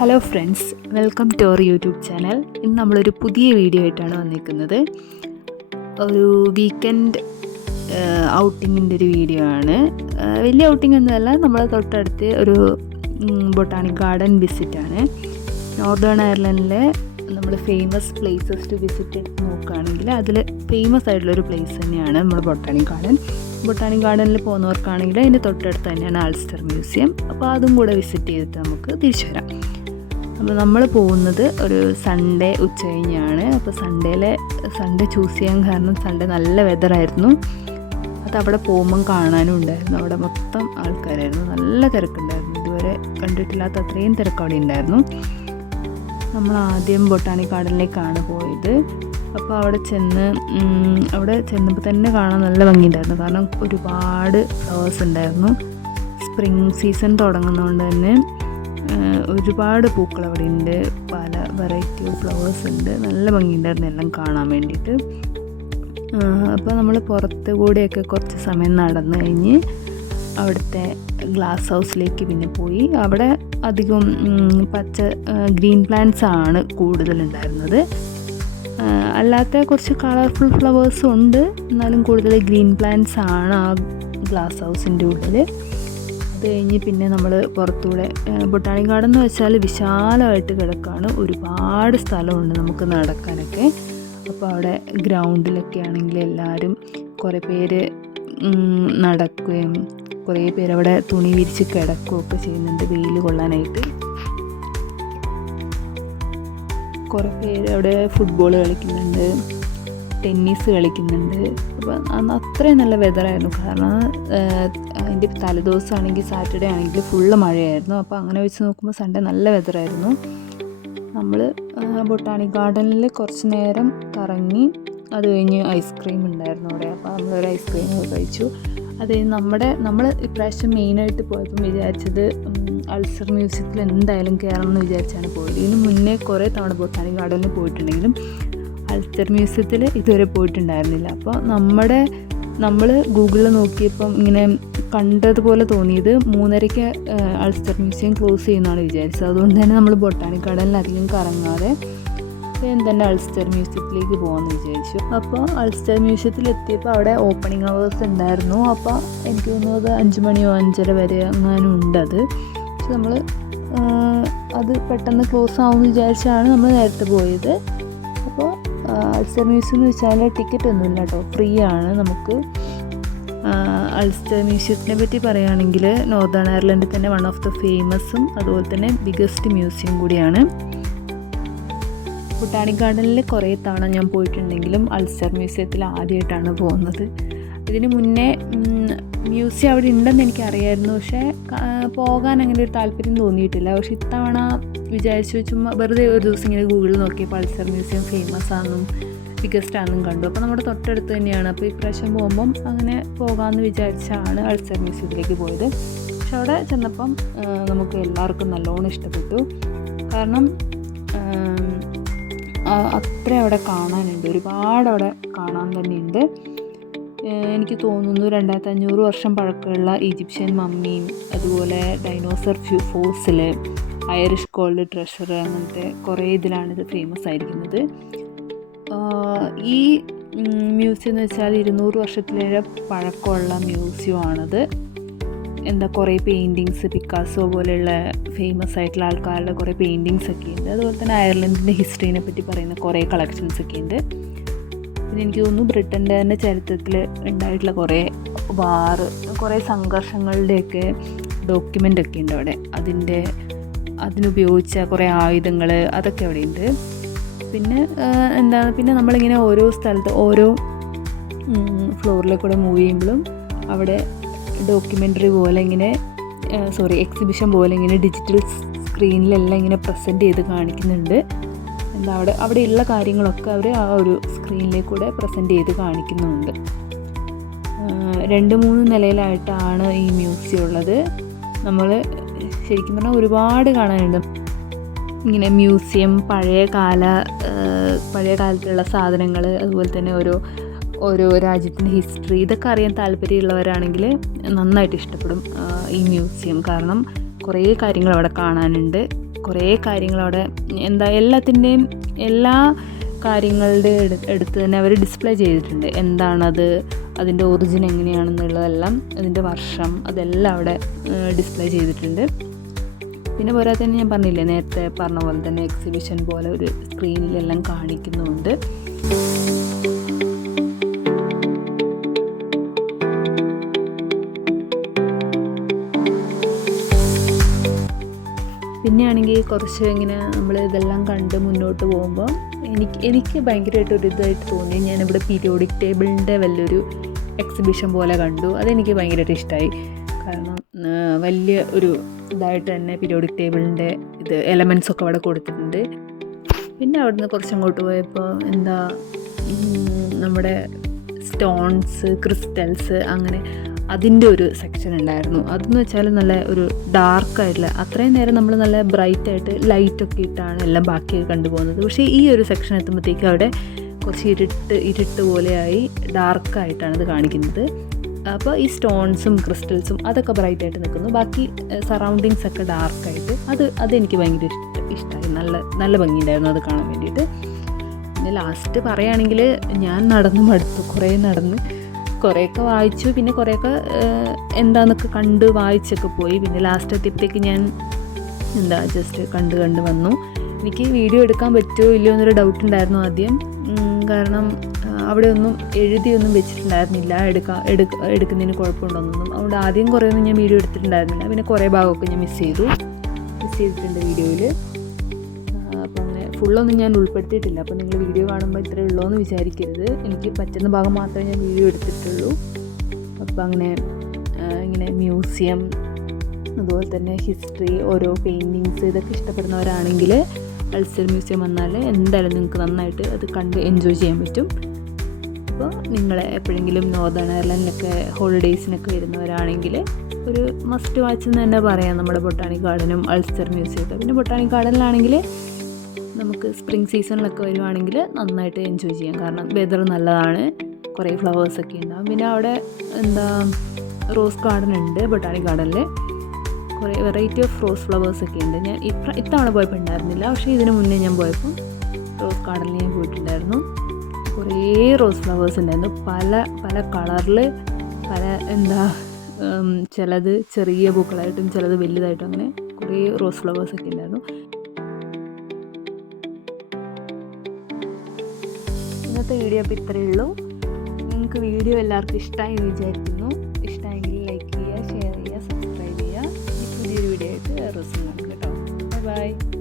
Hello friends, welcome to our YouTube channel. ഇന്ന് നമ്മളൊരു പുതിയ വീഡിയോ ആയിട്ടാണ് വന്നിരിക്കുന്നത്. ഒരു വീക്കെൻഡ് ഔട്ടിങ്ങിൻ്റെ ഒരു വീഡിയോ ആണ്. വലിയ ഔട്ടിംഗ് ഒന്നുമല്ല, നമ്മളെ തൊട്ടടുത്ത് ഒരു ബൊട്ടാണിക് ഗാർഡൻ വിസിറ്റാണ്. നോർത്തേൺ അയർലൻഡിലെ നമ്മൾ ഫേമസ് പ്ലേസസ് ടു വിസിറ്റ് നോക്കുകയാണെങ്കിൽ അതിൽ ഫേമസ് ആയിട്ടുള്ളൊരു പ്ലേസ് തന്നെയാണ് നമ്മൾ ബൊട്ടാണിക് ഗാർഡൻ. ബൊട്ടാണിക് ഗാർഡനിൽ പോകുന്നവർക്കാണെങ്കിൽ അതിൻ്റെ തൊട്ടടുത്ത് തന്നെയാണ് അൾസ്റ്റർ മ്യൂസിയം. അപ്പോൾ അതും കൂടെ വിസിറ്റ് ചെയ്തിട്ട് നമുക്ക് തിരിച്ചു വരാം. അപ്പോൾ നമ്മൾ പോകുന്നത് ഒരു സൺഡേ ഉച്ച കഴിഞ്ഞാണ്. അപ്പോൾ സൺഡേ ചൂസ് ചെയ്യാൻ കാരണം സൺഡേ നല്ല വെതറായിരുന്നു. അതവിടെ പോകുമ്പം കാണാനും ഉണ്ടായിരുന്നു. അവിടെ മൊത്തം ആൾക്കാരായിരുന്നു, നല്ല തിരക്കുണ്ടായിരുന്നു. ഇതുവരെ കണ്ടിട്ടില്ലാത്ത അത്രയും തിരക്ക് അവിടെ ഉണ്ടായിരുന്നു. നമ്മൾ ആദ്യം ബൊട്ടാണിക് ഗാർഡനിലേക്കാണ് പോയത്. അപ്പോൾ അവിടെ ചെന്നപ്പോൾ തന്നെ കാണാൻ നല്ല ഭംഗിയുണ്ടായിരുന്നു. കാരണം ഒരുപാട് ഫ്ലവേഴ്സ് ഉണ്ടായിരുന്നു. സ്പ്രിങ് സീസൺ തുടങ്ങുന്നതുകൊണ്ട് തന്നെ ഒരുപാട് പൂക്കൾ അവിടെ ഉണ്ട്. പല വെറൈറ്റി ഓഫ് ഫ്ലവേഴ്സ് ഉണ്ട്. നല്ല ഭംഗിയുണ്ടായിരുന്നു എല്ലാം കാണാൻ വേണ്ടിയിട്ട്. അപ്പോൾ നമ്മൾ പുറത്ത് കൂടെയൊക്കെ കുറച്ച് സമയം നടന്നു കഴിഞ്ഞ് അവിടുത്തെ ഗ്ലാസ് ഹൗസിലേക്ക് പിന്നെ പോയി. അവിടെ അധികം ഗ്രീൻ പ്ലാന്റ്സ് ആണ് കൂടുതലുണ്ടായിരുന്നത്. അല്ലാത്ത കുറച്ച് കളർഫുൾ ഫ്ലവേഴ്സും ഉണ്ട്, എന്നാലും കൂടുതൽ ഗ്രീൻ പ്ലാന്റ്സ് ആണ് ആ ഗ്ലാസ് ഹൗസിൻ്റെ ഉള്ളിൽ. അത് കഴിഞ്ഞ് പിന്നെ നമ്മൾ പുറത്തൂടെ ബൊട്ടാണിക് ഗാർഡൻ എന്ന് വെച്ചാൽ വിശാലമായിട്ട് കിടക്കുകയാണ്. ഒരുപാട് സ്ഥലമുണ്ട് നമുക്ക് നടക്കാനൊക്കെ. അപ്പോൾ അവിടെ ഗ്രൗണ്ടിലൊക്കെ ആണെങ്കിൽ എല്ലാവരും കുറേ പേര് നടക്കുകയും കുറേ പേര് അവിടെ തുണി വിരിച്ച് കിടക്കുകയൊക്കെ ചെയ്യുന്നുണ്ട് വെയിൽ കൊള്ളാനായിട്ട്. കുറേ പേര് അവിടെ ഫുട്ബോൾ കളിക്കുന്നുണ്ട്, ടെന്നീസ് കളിക്കുന്നുണ്ട്. അപ്പോൾ അന്ന് അത്രയും നല്ല വെതറായിരുന്നു. കാരണം അതിൻ്റെ തലേദിവസമാണെങ്കിൽ സാറ്റർഡേ ആണെങ്കിൽ ഫുള്ള് മഴയായിരുന്നു. അപ്പോൾ അങ്ങനെ വെച്ച് നോക്കുമ്പോൾ സൺഡേ നല്ല വെതറായിരുന്നു. നമ്മൾ ബൊട്ടാണിക് ഗാർഡനിൽ കുറച്ച് നേരം കറങ്ങി. അത് കഴിഞ്ഞ് ഐസ്ക്രീം ഉണ്ടായിരുന്നു അവിടെ. അപ്പോൾ നമ്മളൊരു ഐസ്ക്രീം കഴിച്ചു. അത് നമ്മൾ ഇപ്രാവശ്യം മെയിനായിട്ട് പോയപ്പം വിചാരിച്ചത് അൾസ്റ്റർ മ്യൂസിയത്തിൽ എന്തായാലും കയറണം എന്ന് വിചാരിച്ചാണ് പോയത്. ഇതിന് മുന്നേ കുറേ തവണ ബൊട്ടാണിക് ഗാർഡനിൽ പോയിട്ടുണ്ടെങ്കിലും അൾസ്റ്റർ മ്യൂസിയത്തിൽ ഇതുവരെ പോയിട്ടുണ്ടായിരുന്നില്ല. അപ്പോൾ നമ്മൾ ഗൂഗിളിൽ നോക്കിയപ്പം ഇങ്ങനെ കണ്ടതുപോലെ തോന്നിയത് 3:30 അൾസ്റ്റർ മ്യൂസിയം ക്ലോസ് ചെയ്യുന്നതാണ് വിചാരിച്ചത്. അതുകൊണ്ട് തന്നെ നമ്മൾ ബൊട്ടാണിക് ഗാർഡനിൽ അധികം കറങ്ങാതെ തന്നെ അൾസ്റ്റർ മ്യൂസിയത്തിലേക്ക് പോകാമെന്ന് വിചാരിച്ചു. അപ്പോൾ അൾസ്റ്റർ മ്യൂസിയത്തിൽ എത്തിയപ്പോൾ അവിടെ ഓപ്പണിംഗ് അവേഴ്സ് ഉണ്ടായിരുന്നു. അപ്പോൾ എനിക്ക് തോന്നുന്നത് 5 മണിയോ 5:30 വരെ അങ്ങാനും ഉണ്ടത്. പക്ഷെ നമ്മൾ അത് പെട്ടെന്ന് ക്ലോസ് ആവുമെന്ന് വിചാരിച്ചാണ് നമ്മൾ നേരത്തെ പോയത്. അപ്പോൾ അൾസ്റ്റർ മ്യൂസിയം എന്ന് വെച്ചാൽ ടിക്കറ്റ് ഒന്നുമില്ല കേട്ടോ, ഫ്രീ ആണ് നമുക്ക്. അൾസ്റ്റർ മ്യൂസിയത്തിനെ പറ്റി പറയുകയാണെങ്കിൽ നോർത്തേൺ അയർലൻഡിൽ തന്നെ വൺ ഓഫ് ദ ഫേമസും അതുപോലെ തന്നെ ബിഗ്ഗസ്റ്റ് മ്യൂസിയം കൂടിയാണ്. ബൊട്ടാണിക് ഗാർഡനിൽ കുറേ തവണ ഞാൻ പോയിട്ടുണ്ടെങ്കിലും അൾസ്റ്റർ മ്യൂസിയത്തിൽ ആദ്യമായിട്ടാണ് പോകുന്നത്. ഇതിന് മുന്നേ മ്യൂസിയം അവിടെ ഉണ്ടെന്ന് എനിക്കറിയായിരുന്നു, പക്ഷേ പോകാൻ അങ്ങനെ ഒരു താല്പര്യം തോന്നിയിട്ടില്ല. പക്ഷെ ഇത്തവണ വിചാരിച്ചു ചുമ്മാ വെറുതെ ഒരു ദിവസം ഇങ്ങനെ ഗൂഗിളിൽ നോക്കിയപ്പോൾ അൾസ്റ്റർ മ്യൂസിയം ഫേമസ് ആണെന്നും ബിഗ്ഗസ്റ്റ് ആണെന്നും കണ്ടു. അപ്പോൾ നമ്മുടെ തൊട്ടടുത്ത് തന്നെയാണ്. അപ്പോൾ ഇപ്രാവശ്യം പോകുമ്പം അങ്ങനെ പോകാമെന്ന് വിചാരിച്ചാണ് അൾസ്റ്റർ മ്യൂസിയത്തിലേക്ക് പോയത്. പക്ഷെ അവിടെ ചെന്നപ്പം നമുക്ക് എല്ലാവർക്കും നല്ലോണം ഇഷ്ടപ്പെട്ടു. കാരണം അത്ര അവിടെ കാണാനുണ്ട്, ഒരുപാട് അവിടെ കാണാൻ തന്നെയുണ്ട്. എനിക്ക് തോന്നുന്നു 2500 വർഷം പഴക്കമുള്ള ഈജിപ്ഷ്യൻ മമ്മിയും അതുപോലെ dinosaur fossil, Irish gold treasure, അങ്ങനത്തെ കുറേ ഇതിലാണിത് ഫേമസ് ആയിരിക്കുന്നത്. ഈ മ്യൂസിയം എന്ന് വെച്ചാൽ 200 വർഷത്തിലേറെ പഴക്കമുള്ള മ്യൂസിയമാണത്. കുറേ പെയിൻറ്റിങ്സ്, പിക്കാസോ പോലെയുള്ള ഫേമസ് ആയിട്ടുള്ള ആൾക്കാരുടെ കുറേ പെയിൻറ്റിങ്സ് ഒക്കെ ഉണ്ട്. അതുപോലെ തന്നെ അയർലൻഡിൻ്റെ ഹിസ്റ്ററിനെ പറ്റി പറയുന്ന കുറേ കളക്ഷൻസ് ഒക്കെ ഉണ്ട്. പിന്നെ എനിക്ക് തോന്നുന്നു ബ്രിട്ടൻ്റെ തന്നെ ചരിത്രത്തിൽ ഉണ്ടായിട്ടുള്ള കുറേ സംഘർഷങ്ങളുടെയൊക്കെ ഡോക്യുമെൻ്റ് ഒക്കെ ഉണ്ട് അവിടെ. അതിനുപയോഗിച്ച കുറേ ആയുധങ്ങൾ അതൊക്കെ അവിടെ ഉണ്ട്. പിന്നെ നമ്മളിങ്ങനെ ഓരോ സ്ഥലത്ത് ഓരോ ഫ്ലോറിലേക്കൂടെ മൂവ് ചെയ്യുമ്പോഴും അവിടെ ഡോക്യുമെൻ്ററി പോലെ എക്സിബിഷൻ പോലെ ഇങ്ങനെ ഡിജിറ്റൽ സ്ക്രീനിലെല്ലാം ഇങ്ങനെ പ്രസൻറ്റ് ചെയ്ത് കാണിക്കുന്നുണ്ട്. അവിടെയുള്ള കാര്യങ്ങളൊക്കെ അവർ ആ ഒരു സ്ക്രീനിലേക്കൂടെ പ്രസൻറ്റ് ചെയ്ത് കാണിക്കുന്നുണ്ട്. 2-3 നിലയിലായിട്ടാണ് ഈ മ്യൂസിയം ഉള്ളത്. നമ്മൾ ശരിക്കും പറഞ്ഞാൽ ഒരുപാട് കാണാനുണ്ട്. ഇങ്ങനെ മ്യൂസിയം, പഴയ കാലത്തുള്ള സാധനങ്ങൾ, അതുപോലെ തന്നെ ഓരോ രാജ്യത്തിൻ്റെ ഹിസ്റ്ററി, ഇതൊക്കെ അറിയാൻ താല്പര്യമുള്ളവരാണെങ്കിൽ നന്നായിട്ട് ഇഷ്ടപ്പെടും ഈ മ്യൂസിയം. കാരണം കുറേ കാര്യങ്ങൾ അവിടെ കാണാനുണ്ട്. കുറേ കാര്യങ്ങളവിടെ എല്ലാത്തിൻ്റെയും എല്ലാ കാര്യങ്ങളുടെ അടുത്ത് തന്നെ അവർ ഡിസ്പ്ലേ ചെയ്തിട്ടുണ്ട്. എന്താണത്, അതിൻ്റെ ഒറിജിൻ എങ്ങനെയാണെന്നുള്ളതെല്ലാം, അതിൻ്റെ വർഷം, അതെല്ലാം അവിടെ ഡിസ്പ്ലേ ചെയ്തിട്ടുണ്ട്. പിന്നെ പോരാതെ തന്നെ ഞാൻ പറഞ്ഞില്ലേ, നേരത്തെ പറഞ്ഞ പോലെ തന്നെ എക്സിബിഷൻ പോലെ ഒരു സ്ക്രീനിലെല്ലാം കാണിക്കുന്നുണ്ട്. പിന്നെയാണെങ്കിൽ കുറച്ച് ഇങ്ങനെ നമ്മൾ ഇതെല്ലാം കണ്ട് മുന്നോട്ട് പോകുമ്പോൾ എനിക്ക് ഭയങ്കരമായിട്ടൊരു ഇതായിട്ട് തോന്നി. ഞാനിവിടെ പീരിയോഡിക് ടേബിളിൻ്റെ വലിയൊരു എക്സിബിഷൻ പോലെ കണ്ടു. അതെനിക്ക് ഭയങ്കരമായിട്ട് ഇഷ്ടമായി. കാരണം വലിയ ഒരു ഇതായിട്ട് തന്നെ പീരിയോഡിക് ടേബിളിൻ്റെ എലമെൻറ്റ്സ് ഒക്കെ അവിടെ കൊടുത്തിട്ടുണ്ട്. പിന്നെ അവിടുന്ന് കുറച്ചങ്ങോട്ട് പോയപ്പോൾ നമ്മുടെ സ്റ്റോൺസ്, ക്രിസ്റ്റൽസ്, അങ്ങനെ അതിൻ്റെ ഒരു സെക്ഷൻ ഉണ്ടായിരുന്നു. അതെന്ന് വെച്ചാൽ നല്ല ഒരു ഡാർക്കായിട്ടുള്ള, അത്രയും നേരം നമ്മൾ നല്ല ബ്രൈറ്റായിട്ട് ലൈറ്റൊക്കെ ഇട്ടാണ് എല്ലാം ബാക്കി കണ്ടുപോകുന്നത്. പക്ഷേ ഈ ഒരു സെക്ഷൻ എത്തുമ്പോഴത്തേക്കും അവിടെ കുറച്ച് ഇരുട്ട് പോലെയായി ഡാർക്കായിട്ടാണ് ഇത് കാണിക്കുന്നത്. അപ്പോൾ ഈ സ്റ്റോൺസും ക്രിസ്റ്റൽസും അതൊക്കെ ബ്രൈറ്റായിട്ട് നിൽക്കുന്നു, ബാക്കി സറൗണ്ടിങ്സ് ഒക്കെ ഡാർക്കായിട്ട്. അതെനിക്ക് ഭയങ്കര ഇഷ്ടമായി. നല്ല ഭംഗിയുണ്ടായിരുന്നു അത് കാണാൻ വേണ്ടിയിട്ട്. പിന്നെ ലാസ്റ്റ് പറയുകയാണെങ്കിൽ ഞാൻ നടന്ന് മടുത്തു. കുറേയൊക്കെ വായിച്ചു, പിന്നെ കുറേയൊക്കെ എന്താണെന്നൊക്കെ കണ്ട് വായിച്ചൊക്കെ പോയി. പിന്നെ ലാസ്റ്റ് എത്തിയപ്പോഴത്തേക്ക് ഞാൻ ജസ്റ്റ് കണ്ട് വന്നു. എനിക്ക് വീഡിയോ എടുക്കാൻ പറ്റുമോ ഇല്ലയോ എന്നൊരു ഡൗട്ട് ഉണ്ടായിരുന്നു ആദ്യം. കാരണം അവിടെ ഒന്നും എഴുതിയൊന്നും വെച്ചിട്ടുണ്ടായിരുന്നില്ല എടുക്കുന്നതിന് കുഴപ്പമുണ്ടോന്നൊന്നും. അതുകൊണ്ട് ആദ്യം കുറേയൊന്നും ഞാൻ വീഡിയോ എടുത്തിട്ടുണ്ടായിരുന്നില്ല. പിന്നെ കുറേ ഭാഗമൊക്കെ ഞാൻ മിസ് ചെയ്തിട്ടുണ്ട് വീഡിയോയിൽ. അപ്പം അങ്ങനെ ഫുള്ളൊന്നും ഞാൻ ഉൾപ്പെടുത്തിയിട്ടില്ല. അപ്പോൾ നിങ്ങൾ വീഡിയോ കാണുമ്പോൾ ഇത്രയേ ഉള്ളൂ എന്ന് വിചാരിക്കരുത്. എനിക്ക് പറ്റുന്ന ഭാഗം മാത്രമേ ഞാൻ വീഡിയോ എടുത്തിട്ടുള്ളൂ. അപ്പോൾ അങ്ങനെ ഇങ്ങനെ മ്യൂസിയം, അതുപോലെ തന്നെ ഹിസ്റ്ററി, ഓരോ പെയിൻറ്റിങ്സ്, ഇതൊക്കെ ഇഷ്ടപ്പെടുന്നവരാണെങ്കിൽ അൾസർ മ്യൂസിയം വന്നാൽ എന്തായാലും നിങ്ങൾക്ക് നന്നായിട്ട് അത് കണ്ട് എൻജോയ് ചെയ്യാൻ പറ്റും. അപ്പോൾ നിങ്ങൾ എപ്പോഴെങ്കിലും നോർത്തേൺ അയർലൻഡിലൊക്കെ ഹോളിഡേയ്സിനൊക്കെ വരുന്നവരാണെങ്കിൽ ഒരു മസ്റ്റ് വാച്ച് എന്ന് തന്നെ പറയാം നമ്മുടെ ബൊട്ടാണിക് ഗാർഡനും അൾസർ മ്യൂസിയമൊക്കെ. പിന്നെ ബൊട്ടാണിക് ഗാർഡനിലാണെങ്കിൽ നമുക്ക് സ്പ്രിംഗ് സീസണിലൊക്കെ വരുവാണെങ്കിൽ നന്നായിട്ട് എൻജോയ് ചെയ്യാം. കാരണം വെതർ നല്ലതാണ്, കുറേ ഫ്ലവേഴ്സൊക്കെ ഉണ്ടാകും. പിന്നെ അവിടെ റോസ് ഗാർഡൻ ഉണ്ട് ബൊട്ടാണിക് ഗാർഡനിൽ. കുറേ വെറൈറ്റി ഓഫ് റോസ് ഫ്ലവേഴ്സൊക്കെ ഉണ്ട്. ഞാൻ ഇത്തവണ പോയപ്പോൾ ഉണ്ടായിരുന്നില്ല, പക്ഷേ ഇതിന് മുന്നേ ഞാൻ പോയപ്പോൾ റോസ് ഗാർഡനിൽ ഞാൻ പോയിട്ടുണ്ടായിരുന്നു. കുറേ റോസ് ഫ്ലവേഴ്സ് ഉണ്ടായിരുന്നു, പല കളറിൽ, ചിലത് ചെറിയ പൂക്കളായിട്ടും ചിലത് വലുതായിട്ടും, അങ്ങനെ കുറേ റോസ് ഫ്ലവേഴ്സൊക്കെ ഉണ്ടായിരുന്നു. ഇന്നത്തെ വീഡിയോ അപ്പോൾ ഇത്രയേ ഉള്ളൂ. നിങ്ങൾക്ക് വീഡിയോ എല്ലാവർക്കും ഇഷ്ടമായി എന്ന് വിചാരിക്കുന്നു. ഇഷ്ടമായെങ്കിൽ ലൈക്ക് ചെയ്യുക, ഷെയർ ചെയ്യുക, സബ്സ്ക്രൈബ് ചെയ്യുക. പുതിയൊരു വീഡിയോ ആയിട്ട് വേറെ ദിവസം കാണും കേട്ടോ. ബൈ.